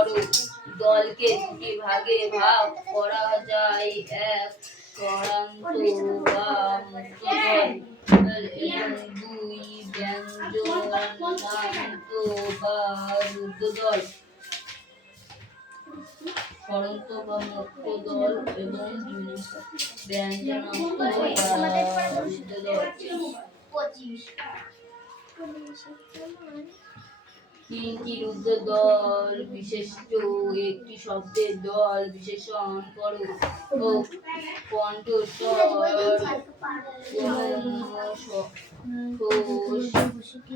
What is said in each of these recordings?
করো। দলকে দুটি ভাগে ভাগ করা যায়, এক স্বরান্ত বা মুক্ত দল এবং দুই ব্যঞ্জনান্ত বা রুদ্ধ দল। স্বরান্ত বা মুক্ত দল এবং ব্যঞ্জনান্ত বা রুদ্ধ দল। তিনটি রুদ্ধ দল বিশিষ্ট একটি শব্দের দল বিশেষণ করো। কণ্ঠস্বর,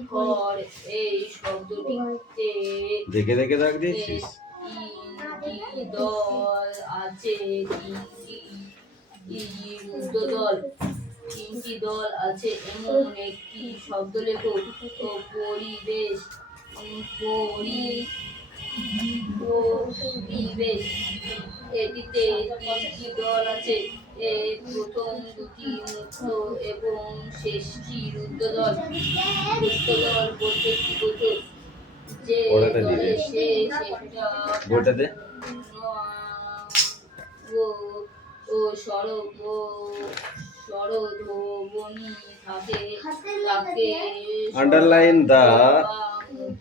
স্বর। এই শব্দটিতে দেখে দেখে রাখ দিয়েছিস। তিনটি দল আছে, তিনটি রুদ্ধ দল। তিনটি দল আছে এমন একটি শব্দ লেখো। পরিবেশ, পরিবেশ। এটিতে তিনটি দল আছে, প্রথম দুটি মুক্ত এবং শেষটি রুদ্ধ দল। মুক্ত দল বলতে কি বোঝো? যে দলে শেষ একটা ও স্বরধ্বনি থাকে, তাকে আন্ডারলাইন দা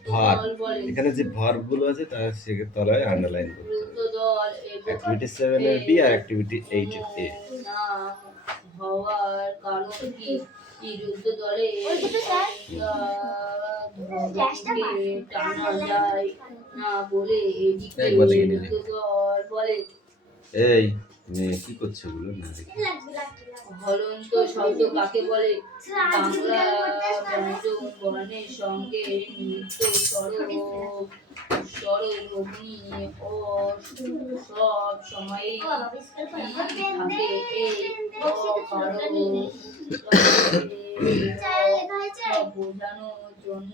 ভার্ব। এখানে যে ভার্ব গুলো আছে তার সেকে তলায় আন্ডারলাইন করতে হবে। অ্যাক্টিভিটি 7 এর বি আর অ্যাক্টিভিটি 8 এর এ। হওয়ার কারণ কি? রুদ্ধ দলে টানা যায় না বলে এটিকে রুদ্ধ দল বলে। এই মেয়ে কি করছে বলো না দেখি। হলন্ত শব্দ কাকে বলে? বাংলা ব্যঞ্জন বর্ণের সঙ্গে নিত্য স্বরধ্বনি ও সব সময়ই থাকে। এই বোঝানোর জন্য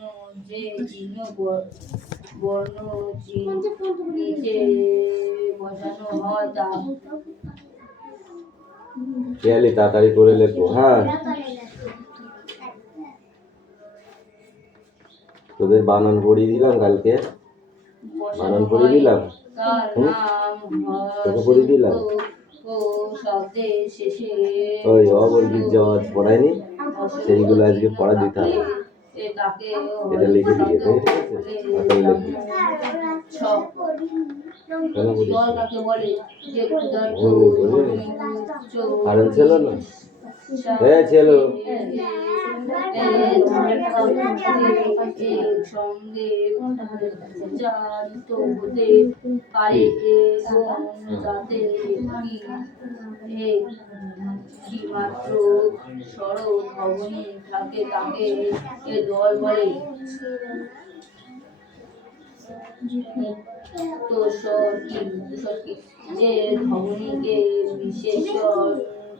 যে চিহ্ন বর্ণ নিচে বসানো হয় তা খেয়ালি তাড়াতাড়ি করে লেখো। হ্যাঁ, তোদের বানান পড়িয়ে দিলাম কালকে। বানান পড়িয়ে দিলাম, তোকে পড়িয়ে দিলাম। ওই অবর্গীর জজ পড়ায়নি, সেইগুলো আজকে পড়া দিতে হবে। এটা লিখে দিয়ে ঠিক আছে, এখন লিখবি। কারেন্ট ছিল না? হ্যাঁ ছিল। সঙ্গে জানিত হতে পারে এবং যাতে একটি মাত্র স্বরধ্বনি থাকে তাকে দল বলে। যে ধ্বনিকে বিশেষণ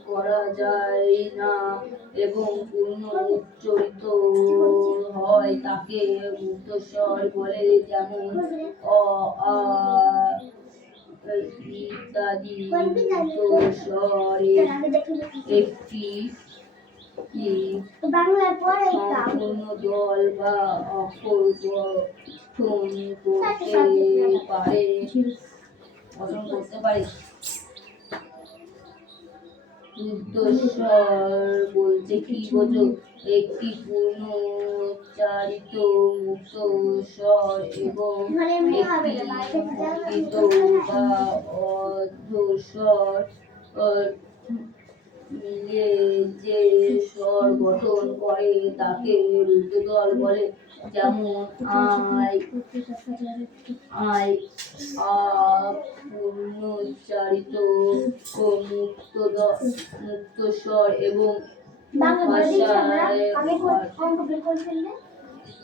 করা যায় না এবং পূর্ণ উচ্চারিত হয় তাকে মুক্তস্বর বলে, যেমন অ, আ ইত্যাদি। মুক্তস্বরের একটি সম্পূর্ণ দল বা অক্ষর গঠন করতে পারে। রুদ্ধস্বর বলতে কি বোঝো? একটি পূর্ণ উচ্চারিত মুক্ত স্বর এবং একটি খণ্ডিত বা অর্ধস্বর মিলে যে স্বর গঠন করে তাকে রুদ্ধ দল বলে। যেমন আই, আ পূর্ণ উচ্চারিত ও মুক্ত স্বর এবং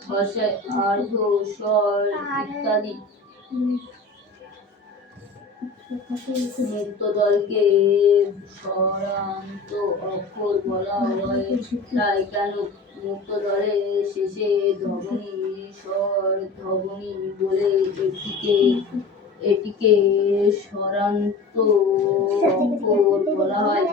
ভাষায় আর্ধ স্বর ইত্যাদি। মুক্ত দলকে স্বরান্ত অক্ষর বলা হয় তাই কেন? মুক্ত দলের শেষে ধ্বনি স্বরধ্বনি বলে এটিকে স্বরান্ত অক্ষর বলা হয়।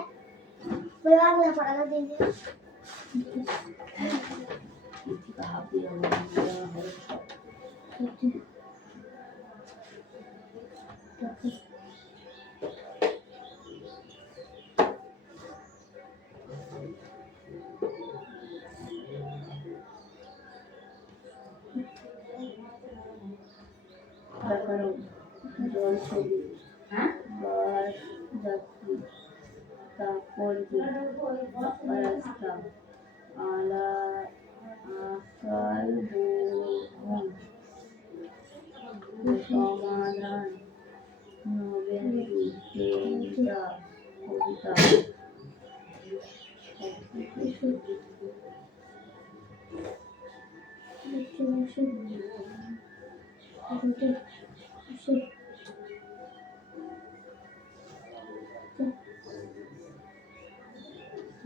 ব্যাকরণ জল ছবি বাস যাত্রী তাৎপর্য রাস্তা আলা আকাল বোধন সমাধান নবেন্দু চিন্তা কবিতা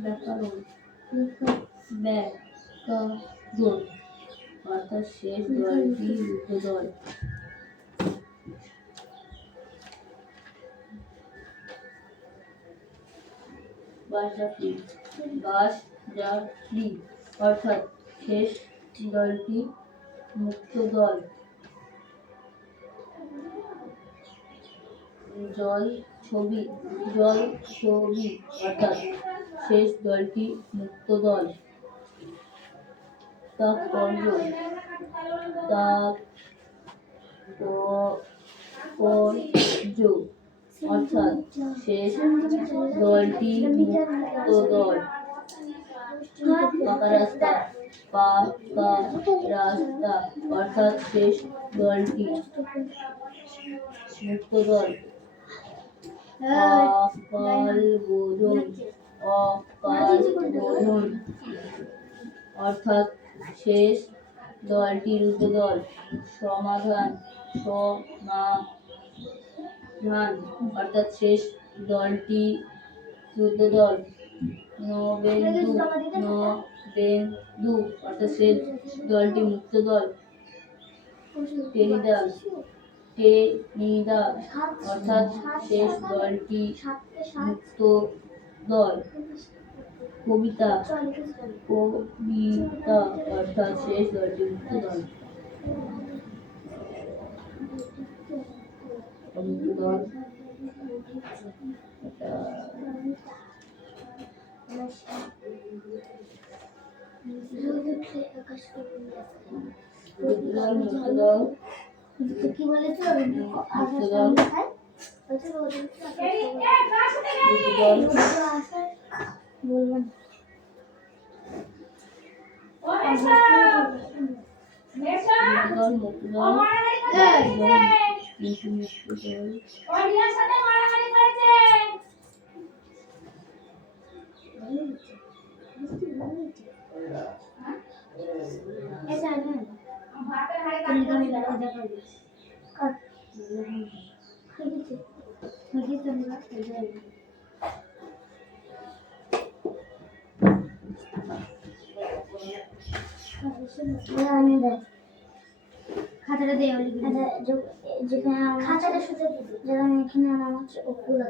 ব্যাকরণ ব্যাকরণ অর্থাৎ শেষ দলটি রূপদল বাসযাত্রী বাসযাত্রী অর্থাৎ শেষ দলটি মুক্ত দল জল ছবি অর্থাৎ শেষ দলটি মুক্ত দল তাৎপর্য অর্থাৎ শেষ দলটি মুক্ত দল পাকা রাস্তা অর্থাৎ শেষ দলটি মুক্ত দল অকাল বোধন অর্থাৎ শেষ দলটি রূপদল সমাধান অর্থাৎ শেষ দলটি রূপদল নবেন্দু অর্থাৎ শেষ দলটি মুক্ত দল টেনিদা অর্থাৎ শেষ দলটি মুক্ত দল কবিতা অর্থাৎ শেষ দলটি মুক্ত দল কি বলেছে বলবেন খাতাটা দিয়ে যেখানে খাতাটা সুতো যেখানে এখানে আমার হচ্ছে ওগুলো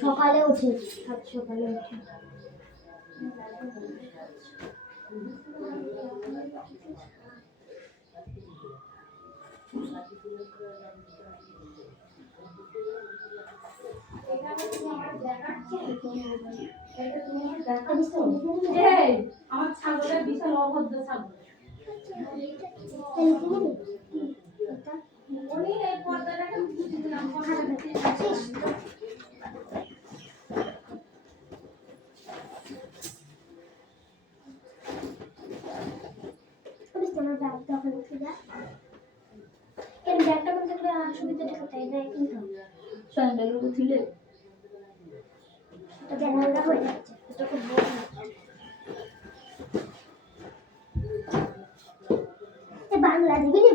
সকালে উঠে সকালে উঠে আমার ছাগলটা বিশাল অভদ্র ছাগল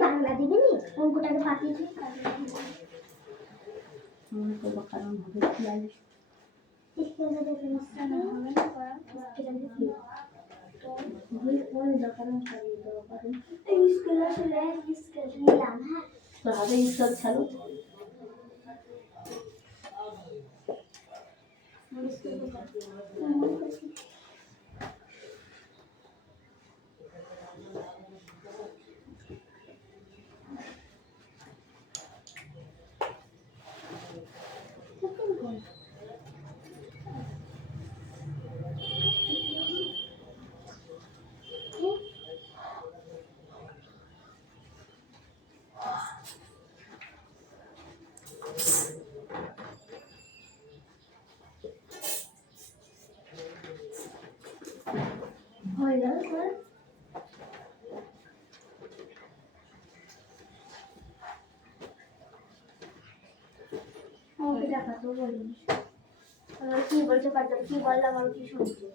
বাংলা দিবিনি অঙ্কটাকে পাঠিয়ে কারণ হবে আমাকে দেখাতো বলিনি। আমার কি বলতে পারতাম, কি বললাম, আমি কি শুনছি?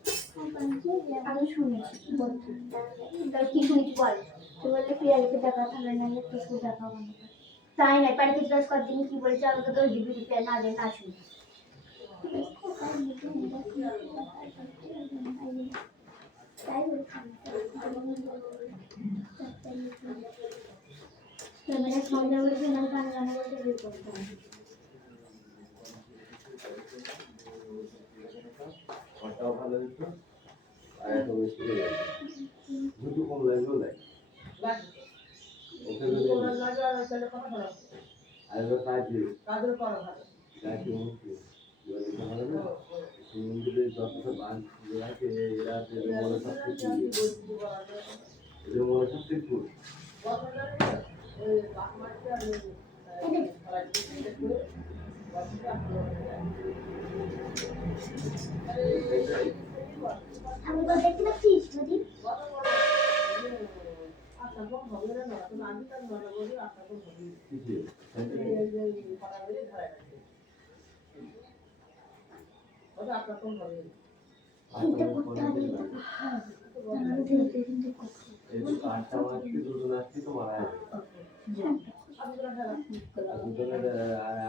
আমি শুনেছি কি বলছি, তাহলে কি শুনছি বল। তুই বললে পিয়ালিকে দেখা তাহলে না তোকে দেখাবো না। তাই না, পাড়িতে ক্লাস কর দিন কি বলেছে, আমাকে তো দিবি পিয়া না দে না শুনি। তাই বলছি মানে সন্ধ্যা বলছে না, গান গানা বলতে বের করতে হবে। ঘরটাও ভালো হইতো, আর এত বেশি হয়ে গেছে। দুটো কম লাগলেও লাগে। ওকে যদি আর এবার কাজের যাকে মুক্তি এবার এটা হবে না, মন্দিরে যতটা বাঁধ আছে এরা এদের মনে সব কিছু এদের মনে সব কিছু আমি তো দেখতে পাচ্ছিস যদি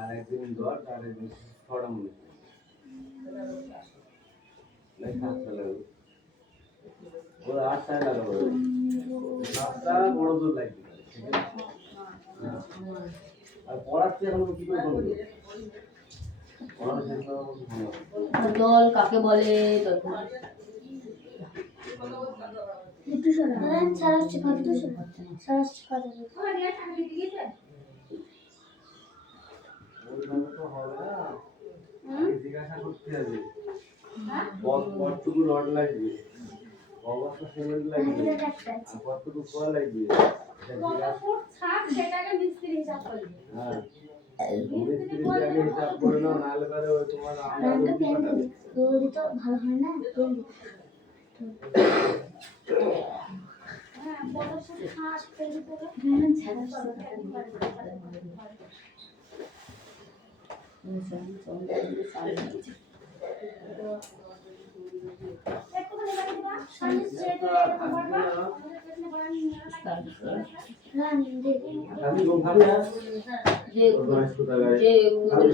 আরেকদিন দর আরেকদিন ছড়া মনে সাতটা লাগবে ওরা আটটায় লাগাবো সাতটা বড় দূর লাগবে আর পড়াচ্ছি এখন কি করে করবো পড়ানো শেষ করার মতো সময় জল কাকে বলে? একটু শোনা সারা শেখা তো শোনা সারা শেখা যাবে। ওইভাবে তো হবে না, জিজ্ঞাসা করতে হবে কতটুকু রড লাগবে, অবস্থা সিমেন্ট লাগবে, আর কতটুকু খোয়া লাগবে, হ্যাঁ মিস্ত্রি আগে হিসাব করে নাও, নাহলে পরে ওই তোমার রঙটা পেন দিবি রোদি তো ভালো হয় না, পেন দিবি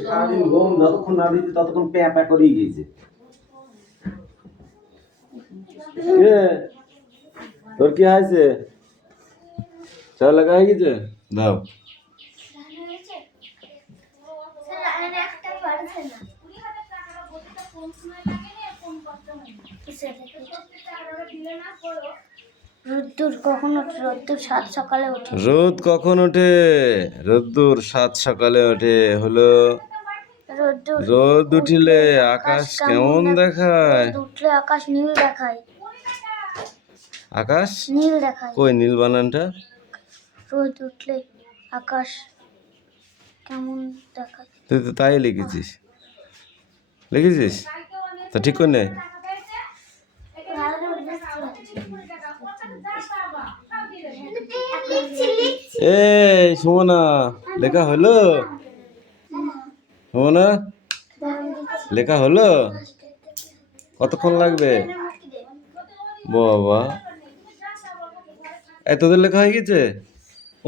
সারাদিন গম যতক্ষণ না দিচ্ছে ততক্ষণ প্যাঁ প্যাঁ করেই গিয়েছে। তোর কি হয়েছে? চা লাগা হয়ে গেছে? দাও রোদ্দুর কখন ওঠে? রোদ্দুর সাত সকালে ওঠে। রোদ কখন ওঠে? রোদ্দুর সাত সকালে ওঠে হলো রোদ্দুর রোদ উঠিলে আকাশ কেমন দেখায়? রোদ উঠলে আকাশ নীল দেখায়। আকাশ নীল দেখায়। কই নীল বানানটা? রোদ উঠলে আকাশ কেমন দেখায়। তুই তো তাই লিখেছিস, লিখেছিস তো ঠিক করে নে। এই সুমনা লেখা হলো? সুমনা লেখা হলো? কতক্ষণ লাগবে? বাবা এই তোদের লেখা হয়ে গেছে?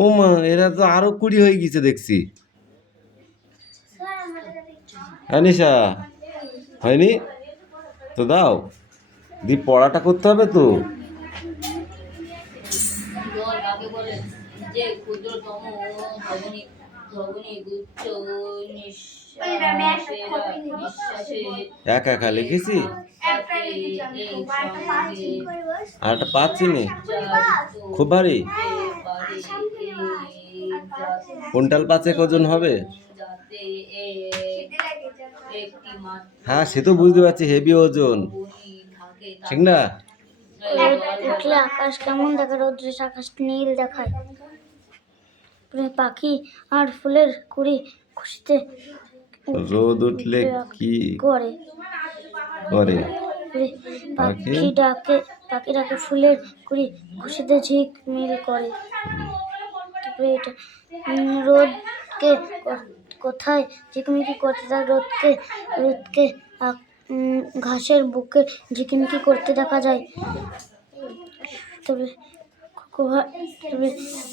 ও মা এরা তো আরো 20 হয়ে গেছে দেখছি। আনিশা হয়নি তো দাও দি, পড়াটা করতে হবে তো। জল কাকে বলে? যে ক্ষুদ্রতম গুচ্ছ নিঃশ্বাসে একা একা লিখেছি, আর একটা পাচ্ছি নি, খুব ভারী। কুইন্টাল 5 ওজন হবে। হ্যাঁ সে তো বুঝতে পারছি, হেভি ওজন, ঠিক না? উঠলে আকাশ কেমন দেখায়? রোদ্রে আকাশ নীল দেখায়। পাখি আর ফুলের কুড়ি খুশিতে রোদ উঠলে কি করে করে? পাখি ডাকে, পাখি ডাকে ফুলের কুড়ি খুশিতে ঝিক মিল করে। তারপরে এটা রোদকে কোথায় ঝিকিমিকি করতে থাকে রোদকে রোদকে ঘাসের বুকে ঝিকিমিকি করতে দেখা যায়। তবে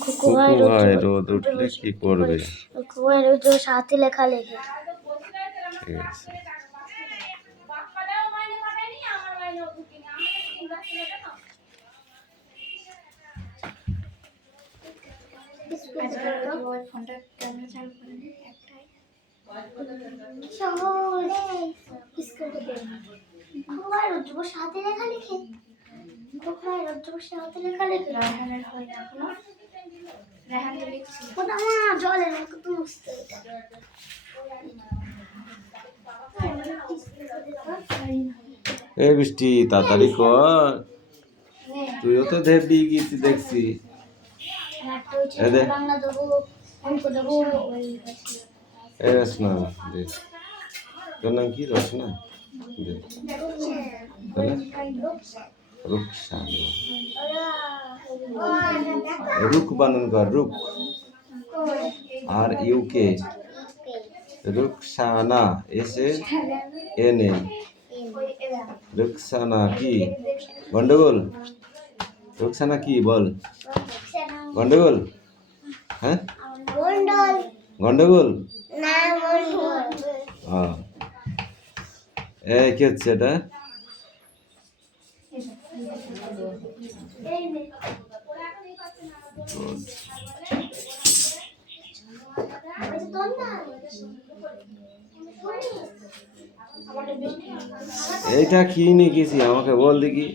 খুকু ভাই রোদ উঠলে কি করবে? খুকু ভাই রোদ সাথে লেখা লেখে। ঠিক আছে। সাথে লেখা লিখে সাথে লেখা লিখে রায়হানের হয় না এখনো। রায়হান তো লিখছে ওটা আমার জলের মতো তো বুঝতে এ বৃষ্টি তাড়াতাড়ি কর, তুইও তো ধেবি গেছি দেখছি। বাংলা দেবো অঙ্ক দেবো এ রচনা দে, তোর নাম কি? রচনা দে, তাহলে রুকসানা, রুক বানান কর, রুক আর ইউকে, রুকসানা এসে এনে, রুকসানা কি গন্ডগোল? রুকসানা কি বল? গন্ডগোল? হ্যাঁ গন্ডগোল? হ্যাঁ। এই কি হচ্ছে এটা? এইটা কি লিখেছি আমাকে বল দেখি।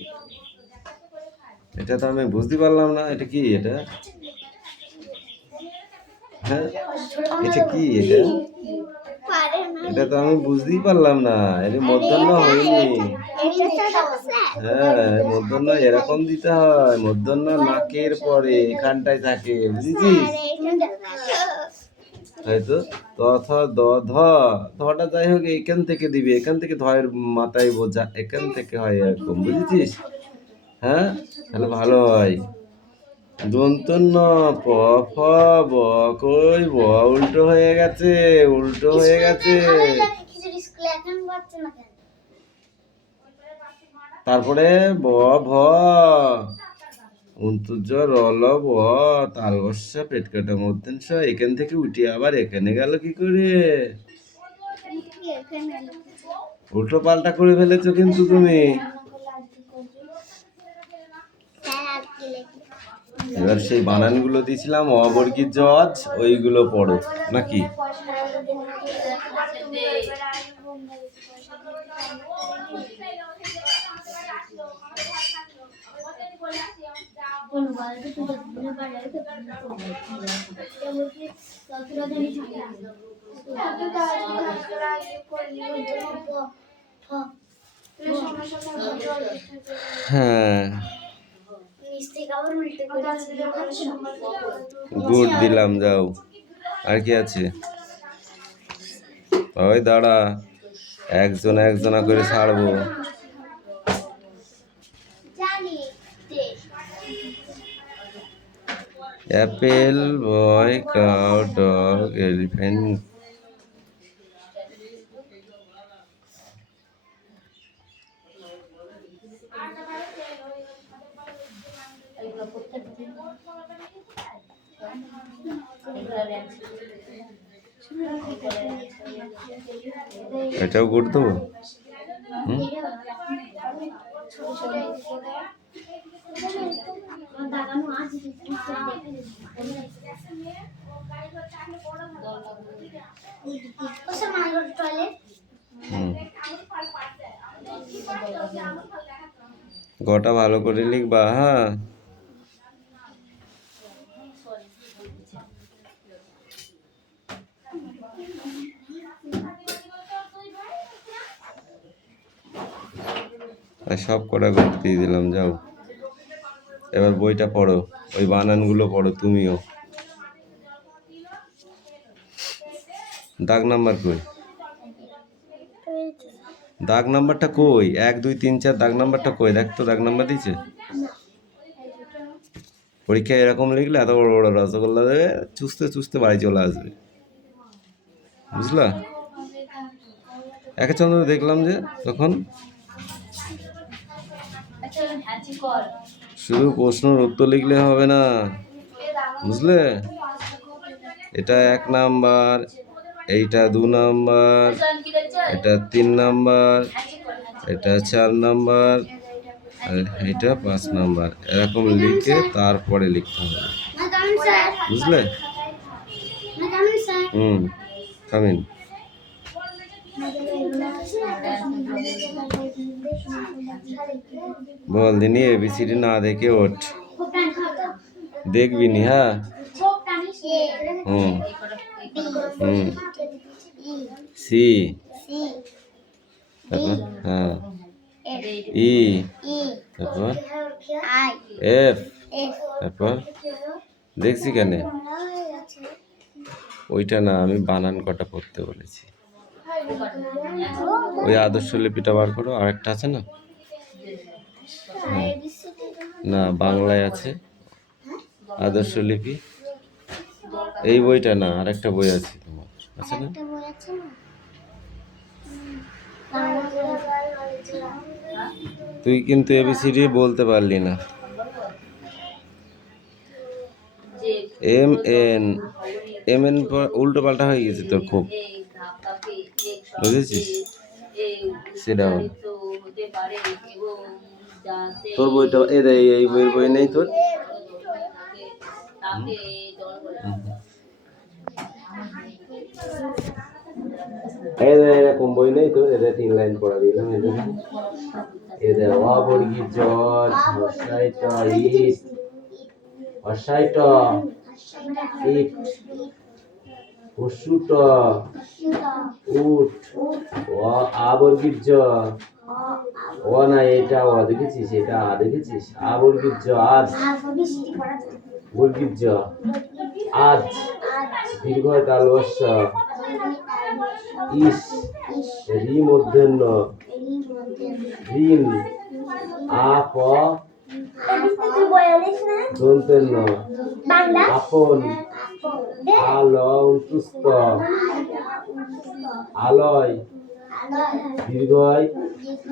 এটা তো আমি বুঝতে পারলাম না, এটা কি? এটা হ্যাঁ, এটা কি? এটা তো আমি বুঝতেই পারলাম না। এটা মধ্যাহ্ন হয়নি। হ্যাঁ, মধ্যাহ্ন এরকম দিতে হয়। মধ্যাহ্ন নাকের পরে এখানটায় থাকে, বুঝেছিস? হয়তো তথ দ ধ, ধটা যাই হোক এখান থেকে দিবি, এখান থেকে ধয়ের মাথায় বোঝা, এখান থেকে হয় এরকম, বুঝেছিস? হ্যাঁ, তাহলে ভালো হয়। দন্তন্য প ফ ব কই ব উল্টো হয়ে গেছে, উল্টো হয়ে গেছে। তারপরে ব ভ অন্তর্য রল ব তালবস্যা পেট কাটা মধ্যাংশ, এখান থেকে উঠে আবার এখানে গেল কি করে? উল্টো পাল্টা করে ফেলেছো কিন্তু তুমি। এবার সেই বানানগুলো দিয়েছিলাম অবর্গীর জজ, ওইগুলো পড়ো নাকি? হ্যাঁ, গুড দিলাম, যাও। আর কি আছে? ওই দাঁড়া, একজন একজনা করে ছাড়বো। অ্যাপেল, বয়, কাউ, ডগ, এলিফ্যান্ট। এটাও গুড দেবো? গটা ভালো করে লিখবা, হ্যাঁ? সব কটা গুড দিয়ে দিলাম, যাও। এবার বইটা পড়ো, ওই বানানগুলো পড়ো তুমিও। দাগ নাম্বার কই? দাগ নাম্বারটা কই? 1 2 3 4 দাগ নাম্বারটা কই? দেখ তো, দাগ নাম্বার দিয়েছে? পরীক্ষায় এরকম লিখলে এত বড় বড় রসগোল্লা দেবে, চুষতে চুষতে বাড়ি চলে আসবে। বুঝলা? একে চন্দ্র দেখলাম যে তখন আচ্ছা হ্যাচি কর। শুধু প্রশ্নের উত্তর লিখলে হবে না, বুঝলে? এটা 1 নাম্বার, এইটা 2 নাম্বার, কি দেখছিস? এটা 3 নাম্বার, হ্যাচি কর, হ্যাচি। এটা 4 নাম্বার, আর এটা 5 নাম্বার। এরকম লিখে তারপরে লিখতে হবে, বুঝলে? কামিন। বল দিনি এবিসিডি না দেখে ওঠ, দেখবি নি? হ্যাঁ। হুম হুম সি, তারপর হ্যাঁ ই, তারপর এফ, তারপর দেখছি কেন? ওইটা না, আমি বানান কটা পড়তে বলেছি। ওই আদর্শ লিপিটা বার করো, আরেকটা আছে না? না, বাংলায় আছে আদর্শ লিপি। এই বইটা না, আরেকটা বই আছে তোমার, আছে না? তুই কিন্তু এবিসিডি বলতে পারলি না। এম এন, এম এন উল্টো পাল্টা হয়ে গেছে তোর খুব, বুঝেছিস? সেটা তোর বইটা এই বইয়ের বই নেই তোর? এরকম বই নেই তোর? এটা 3 লাইন পড়া দিলাম। এদের অবর্গীর জ্বর, হর্ষাইটা ইট, হর্ষাইটা ইট, পশুটা উঠ, আবর্গীর জ্বর, ও না, এটা ও দেখেছিস, এটা আ দেখেছিস? আবর্গীর জ্বর আজ, বর্গীর জ্বর আজ, দীর্ঘ তালবস্য ইস, রি মূর্ধন্য ঋণ, আপ দন্তেন্য আপন, আল অন্তুস্ত আলয়, দীর্ঘয়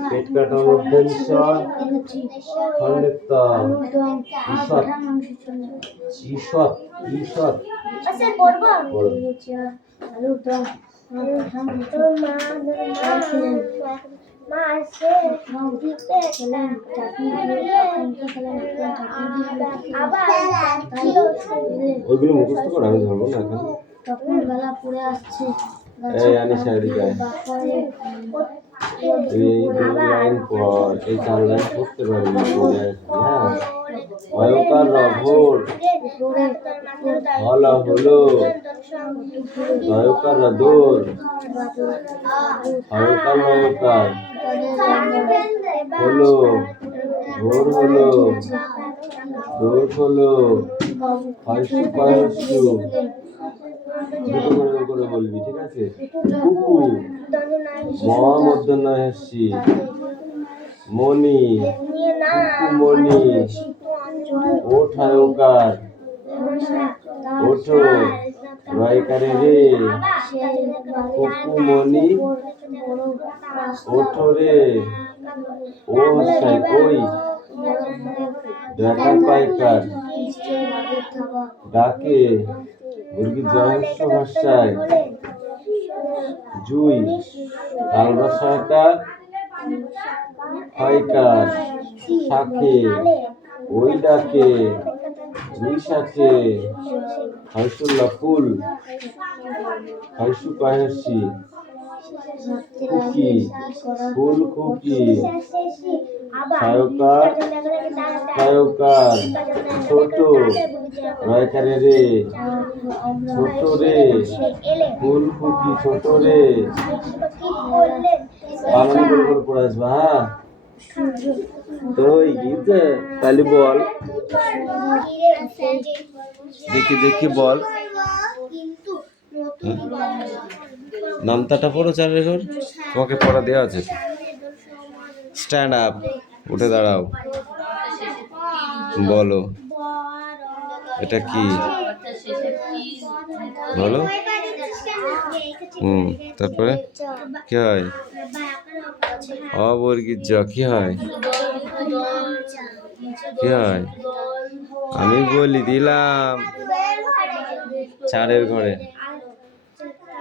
পেট কাটা মধ্যঞ্চ খণ্ডেত্ব ঈষৎ, ঈষৎ, ঈষৎ। ওইগুলো মুখস্থ কর, আমি ধরবো না এখন। তখন বেলা পড়ে আসছে, এই আনিশা এদিকে আয়। তুই এই 2 লাইন পর, এই 4 লাইন পড়তে পারবি, পড়ে আসবি। হ্যাঁ, ভয়কার রঘুর হল হলো, ভয়কার রদুর, ভয়কার ভয়কার হলো, ঘোর হলো, দোর হলো, হয়সু কয়সু, দুটো করে বলবি, ঠিক আছে? কুকু, মহামধ্যনায়সী, মণি, কুকুমণি, ওঠায়কার, ওঠো, রয়কারে রে, কুকুমণি, ওঠো রে, ও হসাই ওই, ডাকার পাইকার, ডাকে, মুরগির জয়স্ব ভাষায়, জুই, তালবসায়কার, হয়কার, শাকে, ওই ডাকে, জুই শাকে, হয়সুল্লা ফুল, হয়সু কয়সি, খুকি, ফুল খুকি, ছায়কার, ছায়কার, ছোট, রয়কারে রে, ছোট রে, ফুল খুকি, ছোট রে। বানান করে পড়ে আসবা, হ্যাঁ? তো ওই গীতে তাহলে বল, দেখি দেখি বল। নামতাটা পড়ো, 4 রেখর তোমাকে পড়া দেওয়া আছে। স্ট্যান্ড আপ, উঠে দাঁড়াও, বলো এটা কি? শেষে কি বলো। তারপরে কি হয়? অবর্গীর জ কি হয়? কি হয়? আমি বলি দিলাম চারের ঘরে,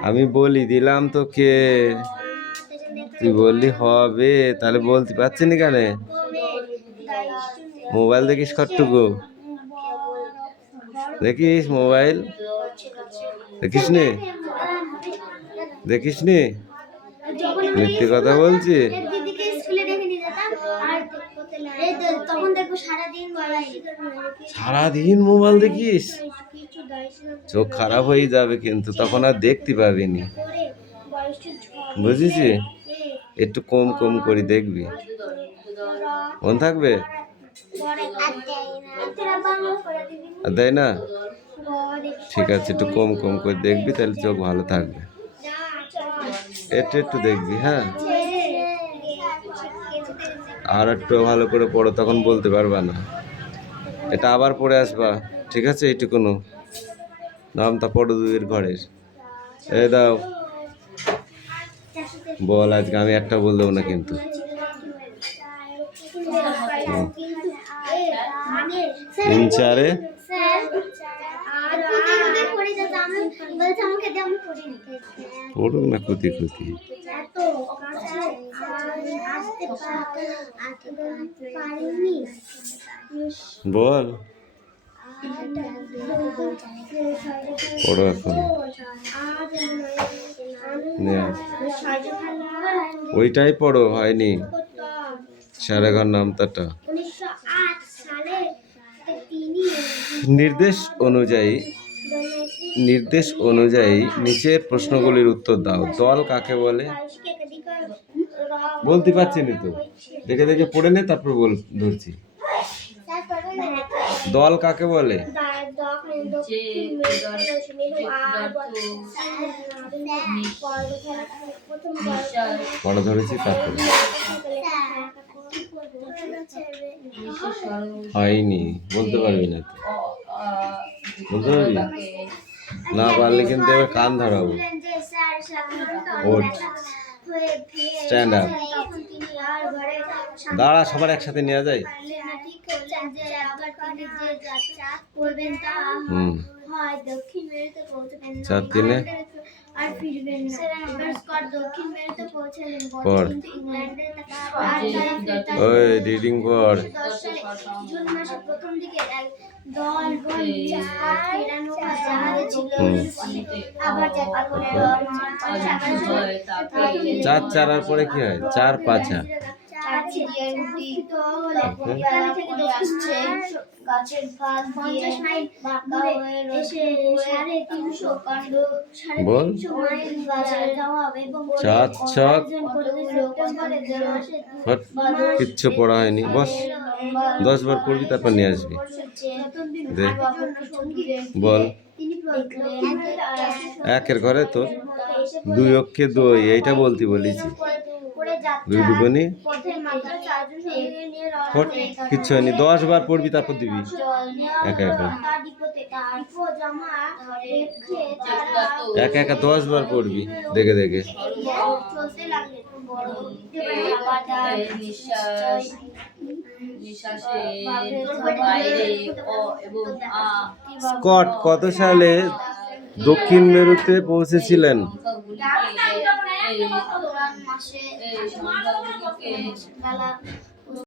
আমি বলি দিলাম তোকে, তুই বললি হবে, তাহলে বলতে পারছি না কেন? মোবাইল দেখিস কতটুকু? দেখিস মোবাইল? দেখিস নি? দেখিস নি? মিথ্যে কথা বলছি? সারাদিন মোবাইল দেখিস? চোখ খারাপ হয়ে যাবে কিন্তু, তখন আর দেখতে পাবিনি, বুঝেছি? একটু কম কম করে দেখবি, মনে থাকবে? আর দেয় না? ঠিক আছে, একটু কম কম করে দেখবি, তাহলে চোখ ভালো থাকবে। একটু একটু দেখবি, হ্যাঁ? আর একটু ভালো করে পড়ো, তখন বলতে পারবা না। এটা আবার পড়ে আসবা, ঠিক আছে? এইটুকুনো নামটা পড়ো দুইয়ের ঘরের। এ দাও বল, আজকে আমি একটা বল দেবো না কিন্তু। তিন চারে পড়ুক না ক্ষতি ক্ষতি। বল পড়ো এখন। ওইটাই পড়ো, হয়নি সারা ঘর নামতাটা। নির্দেশ অনুযায়ী নিচের প্রশ্নগুলির উত্তর দাও। দল কাকে বলে? বলতে পারছি না তো, দেখে দেখে পড়ে নে, তারপর ধরছি। দল কাকে বলে? পড়া ধরেছি, তারপরে হয়নি, বলতে পারবি না তো। বলতে পারবি না? পারলে কিন্তু এবার কান ধরাবো। ওঠ, স্ট্যান্ড আপ, দাঁড়া, সবার একসাথে নিয়ে যায়। চার তিনে পড়, ওই রিডিং পড়। চার চার আর পরে কি হয়? চার পাঁচা। বল, চার ছক, কিচ্ছু পড়া হয়নি, বস 10 বার পড়বি, তারপর নিয়ে আসবি। বল, একের ঘরে তোর দুই অক্ষে দই, এইটা বলতে বলেছি। দুই দুগুনি, কিচ্ছু হয়নি, 10 বার পড়বি, তারপর দিবি একা একা। একা একা 10 বার পড়বি, দেখে দেখে। স্কট কত সালে দক্ষিণ মেরুতে পৌঁছেছিলেন?